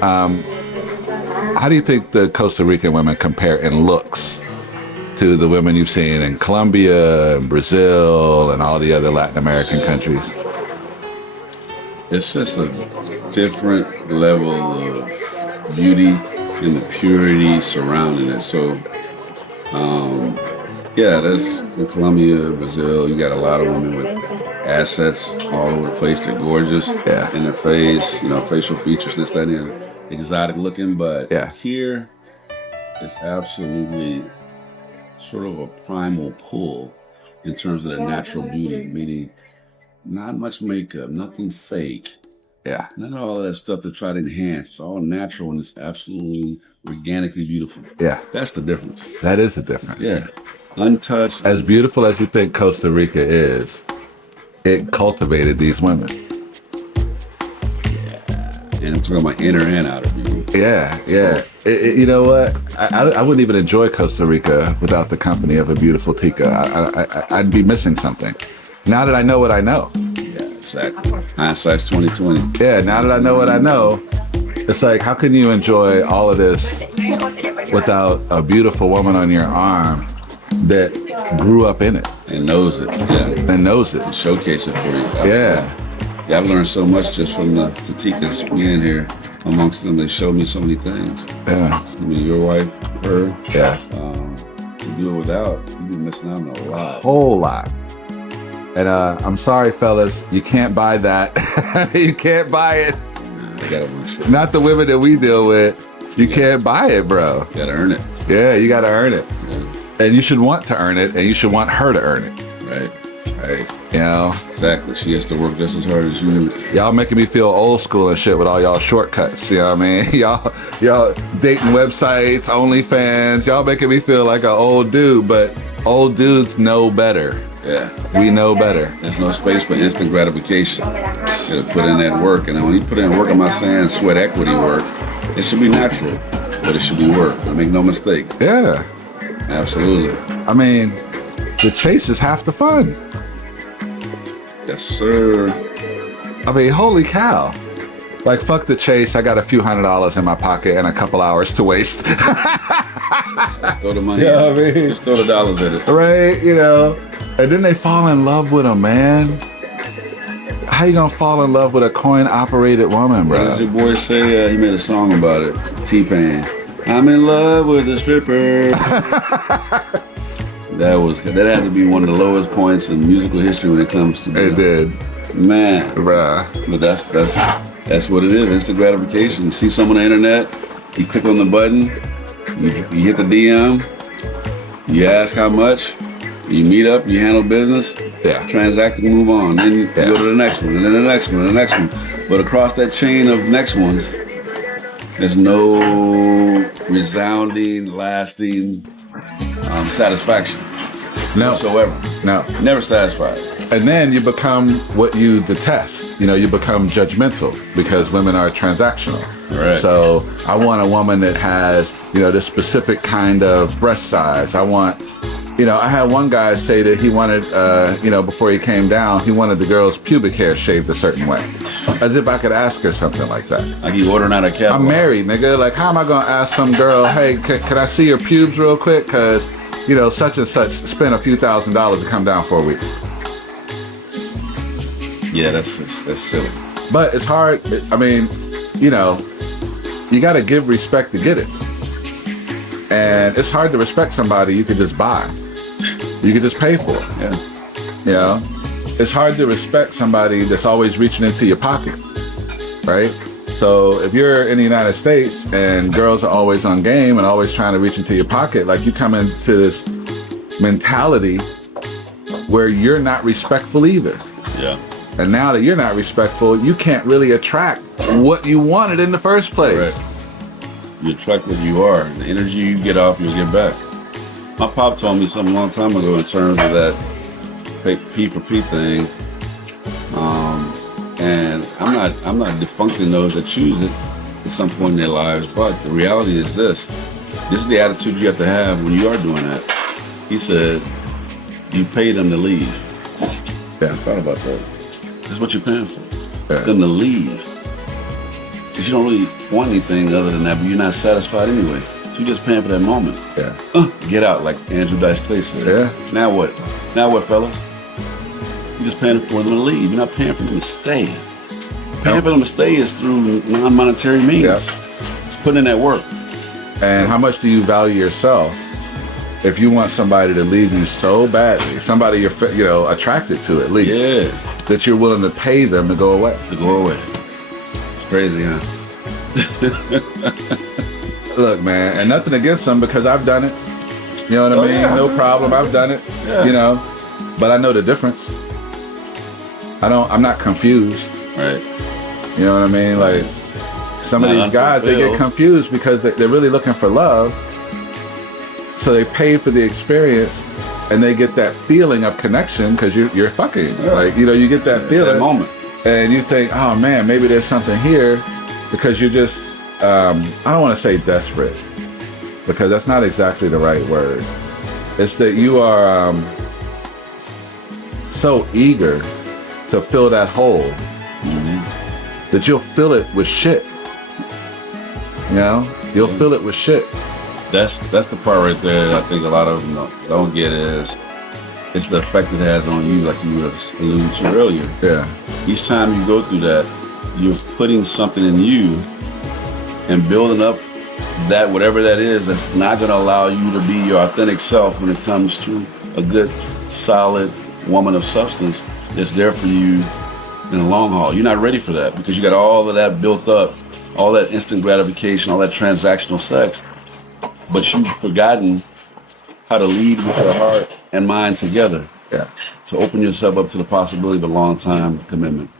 How do you think the Costa Rican women compare in looks to the women you've seen in Colombia and Brazil and all the other Latin American countries? It's just a different level of beauty and the purity surrounding it. So, yeah, that's in Colombia, Brazil. You got a lot of women with assets all over the place. They're gorgeous. Yeah. In their face, facial features, this, that, and the other. Exotic looking. But Yeah. here, it's absolutely sort of a primal pull in terms of their natural beauty, meaning not much makeup, nothing fake. Yeah. None of all of that stuff to try to enhance. It's all natural and it's absolutely organically beautiful. Yeah. That's the difference. That is the difference. Yeah. Untouched. As beautiful as you think Costa Rica is, it cultivated these women. And I'm talking about inner and outer beauty. Yeah, yeah. You know what? I wouldn't even enjoy Costa Rica without the company of a beautiful Tika. I'd be missing something. Now that I know what I know. Yeah, exactly. Hindsight's 2020. Yeah, now that I know what I know, it's like, how can you enjoy all of this without a beautiful woman on your arm that grew up in it And knows it. Yeah. and knows it? And showcase it for you. Yeah, Yeah, I've learned so much just from the Tikas being here. Amongst them, they showed me so many things. yeah, I mean, your wife, her, yeah. to do it without, you'd be missing out on a lot. Whole lot. And I'm sorry, fellas, you can't buy that. You can't buy it. You gotta work shit. Not the women that we deal with. You can't buy it, bro. You gotta earn it. Yeah, you got to earn it. Yeah. And you should want to earn it, and you should want her to earn it. Right. Right. You know? Exactly. She has to work just as hard as you. Y'all making me feel old school and shit with all y'all shortcuts. You know what I mean? Y'all dating websites, OnlyFans. Y'all making me feel like an old dude, but old dudes know better. Yeah. We know better. There's no space for instant gratification. You gotta put in that work. And when you put in work, I'm not saying sweat equity work. It should be natural, but it should be work. Make no mistake. Yeah. Absolutely. I mean, the chase is half the fun. Yes, sir. I mean, holy cow. Like, fuck the chase. I got a few $100s in my pocket and a couple hours to waste. Throw the money. Yeah, in. I mean- Just throw the dollars at it. Right? You know? And then they fall in love with them, man. How you gonna fall in love with a coin-operated woman, What does bro? your boy say? He made a song about it. T-Pain. I'm in love with a stripper. That had to be one of the lowest points in musical history when it comes to It did, man. bruh. But that's what it is. Instant gratification. You see someone on the internet, you click on the button, you hit the DM, you ask how much, you meet up, you handle business, Yeah. transact and move on. Then you go to the next one, and then the next one, and the next one. But across that chain of next ones, there's no resounding, lasting satisfaction No, whatsoever. no. Never satisfied. And then you become what you detest. You know, you become judgmental because women are transactional. Right. So I want a woman that has, this specific kind of breast size. I want, I had one guy say that he wanted, before he came down, he wanted the girl's pubic hair shaved a certain way. As if I could ask her something like that. Like you ordering out a catalog. I'm married, nigga. Like, how am I gonna ask some girl, hey, can I see your pubes real quick? Cause, such and such spent a few $1,000s to come down for a week. Yeah, that's silly. But it's hard. I mean, you gotta give respect to get it. And it's hard to respect somebody you could just buy. You could just pay for it. Yeah. It's hard to respect somebody that's always reaching into your pocket, right? So if you're in the United States and girls are always on game and always trying to reach into your pocket, like you come into this mentality where you're not respectful either. Yeah. And now that you're not respectful, you can't really attract what you wanted in the first place. Right. You attract what you are. The energy you get off, you'll get back. My pop told me something a long time ago in terms of that P for P thing. And I'm not defuncting those that choose it at some point in their lives, but the reality is this is the attitude you have to have when you are doing that. He said, you pay them to leave. Yeah. I thought about that. That's what you're paying for. Yeah. Them to leave. Because because you don't really want anything other than that, but you're not satisfied anyway. So you're just paying for that moment. Yeah. Get out, like Andrew Dice Clay said. Yeah. Now what? Now what, fellas? You're just paying for them to leave. You're not paying for them to stay. Paying for them to stay is through non-monetary means. Yeah. It's putting in that work. And how much do you value yourself if you want somebody to leave you so badly, somebody you're attracted to at least, that you're willing to pay them to go away? To go away. It's crazy, huh? Look, man, and nothing against them because I've done it. You know what I mean? Yeah. No problem. I've done it. Yeah. You know, but I know the difference. I'm not confused. Right. You know what I mean? Like some of these guys, they get confused because they're really looking for love. So they pay for the experience and they get that feeling of connection because you're fucking. Yeah. Like, you get that feeling. That moment. And you think, oh man, maybe there's something here because you're just, I don't want to say desperate because that's not exactly the right word. It's that you are so eager to fill that hole that you'll fill it with shit. You'll fill it with shit. That's the part right there that I think a lot of them don't get is it's the effect it has on you, like you alluded to earlier. Yeah. Each time you go through that, you're putting something in you and building up that whatever that is that's not going to allow you to be your authentic self when it comes to a good, solid woman of substance that's there for you in the long haul. You're not ready for that because you got all of that built up, all that instant gratification, all that transactional sex, but you've forgotten how to lead with your heart and mind together. Yeah. To open yourself up to the possibility of a long-time commitment.